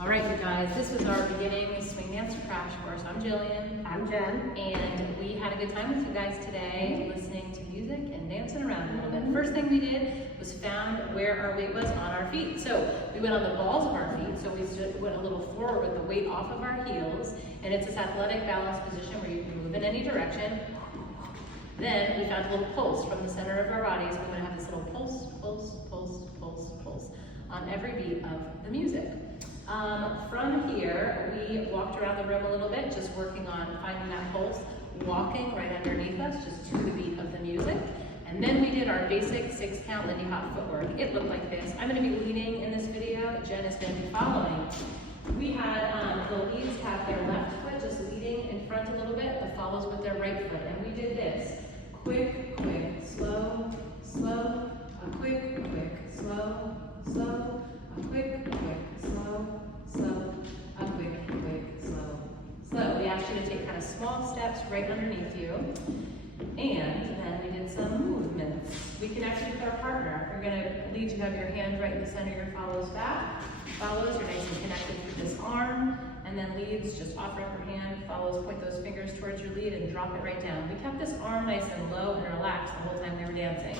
All right, you guys, this was our beginning swing dance crash course. I'm Jillian. I'm Jen. And we had a good time with you guys today, listening to music and dancing around a little bit. First thing we did was found where our weight was on our feet. So we went on the balls of our feet, so we went a little forward with the weight off of our heels, and it's this athletic balance position where you can move in any direction. Then we found a little pulse from the center of our bodies. We're going to have this little pulse, pulse, pulse, pulse, pulse on every beat of the music. From here, we walked around the room a little bit, just working on finding that pulse, walking right underneath us, just to the beat of the music. And then we did our basic 6-count Lindy Hop footwork. It looked like this. I'm going to be leading in this video. Jen is going to be following. We had the leads have their left foot just leading in front a little bit, the follows with their right foot. And we did this. Quick, quick, slow, slow, a quick, quick, slow, slow, a quick, quick, slow, slow, a quick, quick, slow, slow. We asked you to take kind of small steps right underneath you. And then we did some movements. We connected with our partner. We're going to lead you, have your hand right in the center of your follows back. Follows, you're nice and connected with this arm. And then leads, just offer up your hand. Follows, point those fingers towards your lead and drop it right down. We kept this arm nice and low and relaxed the whole time we were dancing.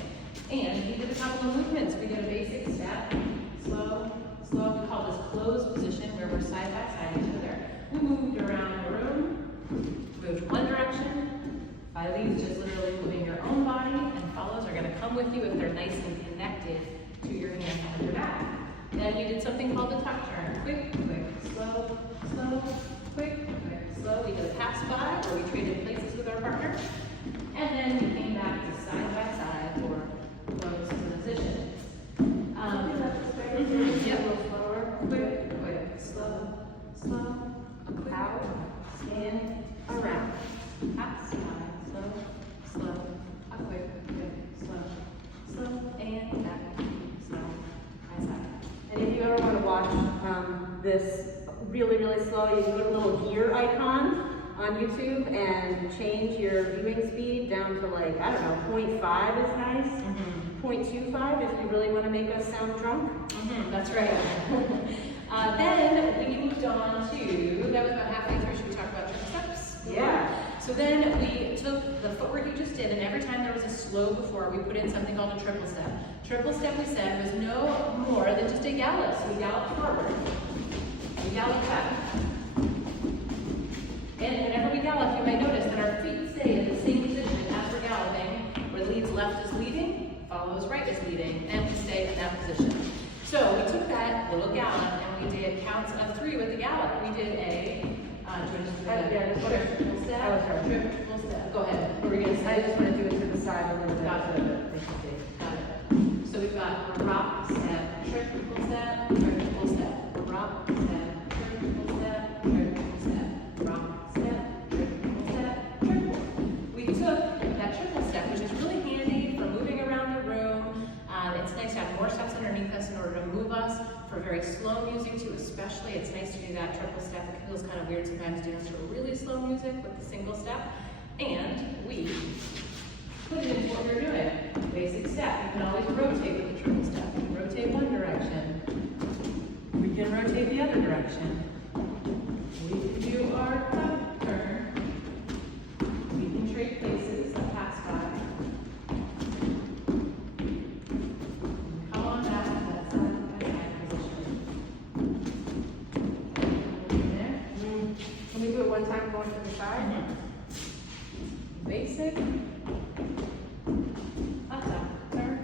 And we did a couple of movements. We did a basic step, slow, slow. We call this closed position where we're side by side each other. We moved around the room, moved one direction. By leads, just literally moving your own body, and follows are going to come with you if they're nice and connected to your hand behind your back. Then we did something called the tuck turn. Quick, quick, slow, slow, quick, quick, slow. We did a pass by where we traded places with our partner. And then we came back to side by side for closed position. Yep. A little slower. Quick, quick, slow, slow, a quick, out, stand, around. Pass by, slow, slow, a quick, quick, slow, slow, and back, slow, by side. And if you ever want to watch this really, really slow, you can go to the little gear icon on YouTube and change your viewing speed down to like, I don't know, 0.5 is nice. 0.25 if you really want to make us sound drunk. That's right. Then we moved on to, that was about halfway through, should we talk about triple steps? Yeah. So then we took the footwork you just did, and every time there was a slow before, we put in something called a triple step. Triple step, we said, was no more than just a gallop. So we galloped forward, we galloped back. And whenever we gallop, you might notice that our feet stay in the same position as we're galloping, where leads left is leading, follows right is leading, and we stay in that position. So we took that little gallop and we did counts of 3 with the gallop. We did a triple step. Triple step. Go ahead. What were you going to say? I just want to do it to the side a little bit. Got it. Got it. So we've got a rock step, triple step, triple step, rock step, triple step, triple step, rock step, triple step, triple. We took that triple step, which is really handy for moving around the room. It's nice to have more steps underneath us in order to move us. For very slow music too, especially, it's nice to do that triple step. It feels kind of weird sometimes doing sort of really slow music with the single step. And we put it into what we're doing. Basic step. You can always rotate with the triple step. You can rotate one direction. We can rotate the other direction. We can do our tuck turn. We can trade places, a pass by. Come on back to that side by side position. There. Can we do it one time going to the side? Basic. A tuck turn.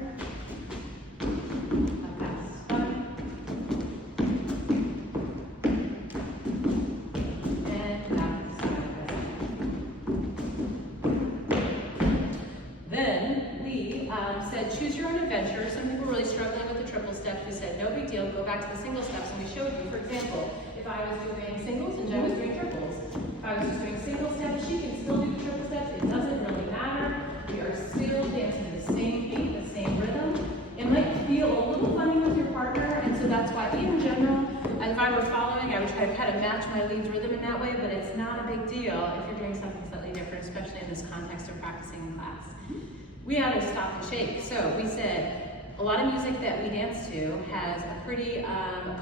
A pass by. And back to side by side. Then we said choose your own adventure. Some people were really struggling with the triple steps. We said no big deal, go back to the single steps, and we showed you, for example, if I was doing singles and Jen was doing triples. If I was just doing single steps, she can still do the triple steps. It doesn't really matter. We are still dancing the same beat, the same rhythm. It might feel a little funny with your partner, and so that's why, in general, if I were following, I would try to kind of match my lead's rhythm in that way, but it's not a big deal if you're doing something slightly different, especially in this context of practicing in class. We had to stop and shake, so we said, A lot of music that we dance to has a pretty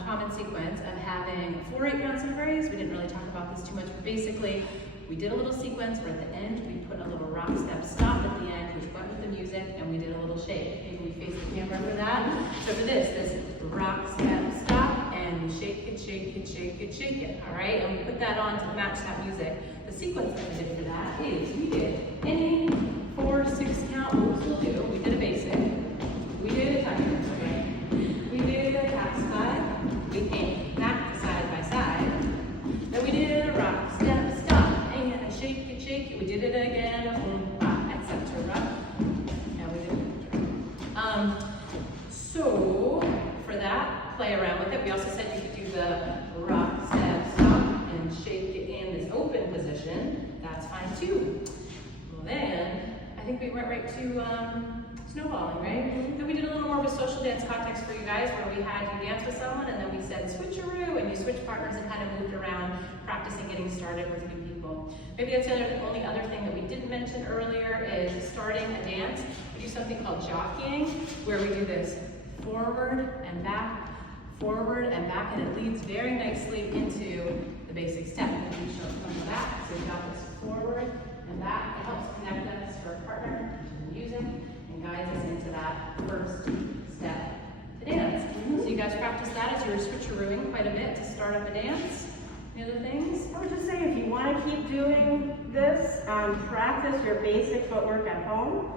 common sequence of having 4/8 counts in a phrase. We didn't really talk about this too much, but basically we did a little sequence where at the end we put a little rock step stop at the end, which went with the music, and we did a little shake. Maybe we face the camera for that. So for this rock step stop and shake it, shake it, shake it, shake it. All right, and we put that on to match that music. The sequence that we did for that is we did any 4/6 count moves we'll do. We did a basic. We did a tiger, okay? We did a half slide. We came back side by side. Then we did a rock step stop and a shake it, shake it. We did it again, etc. And we did it. So for that, play around with it. We also said you could do the rock step stop and shake it in this open position. That's fine too. Well then, I think we went right to snowballing, right? Then we did a little more of a social dance context for you guys where we had you dance with someone and then we said switcheroo and you switched partners and kind of moved around practicing getting started with new people. Maybe that's the only other thing that we didn't mention earlier is starting a dance. We do something called jockeying where we do this forward and back, and it leads very nicely into the basic step. And we show from the back, so we've got this forward and back. It helps connect us to our partner, to the music, and guides us into that first step to dance. So you guys practice that as you were switcherooing quite a bit to start up a dance. Any other things? I would just say if you want to keep doing this, practice your basic footwork at home,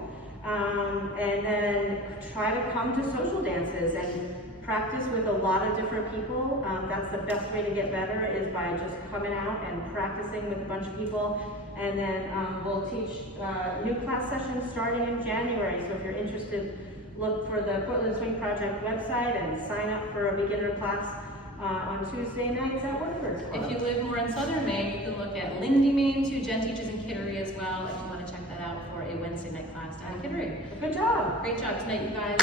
and then try to come to social dances and practice with a lot of different people. That's the best way to get better is by just coming out and practicing with a bunch of people. And then we'll teach new class sessions starting in January. So if you're interested, look for the Portland Swing Project website and sign up for a beginner class on Tuesday nights at Woodford's Club. If you live more in southern Maine, you can look at Lindy, Maine too. Jen teaches in Kittery as well if you want to check that out for a Wednesday night class down in Kittery. Good job. Great job tonight, you guys.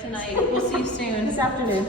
Tonight. We'll see you soon. This afternoon.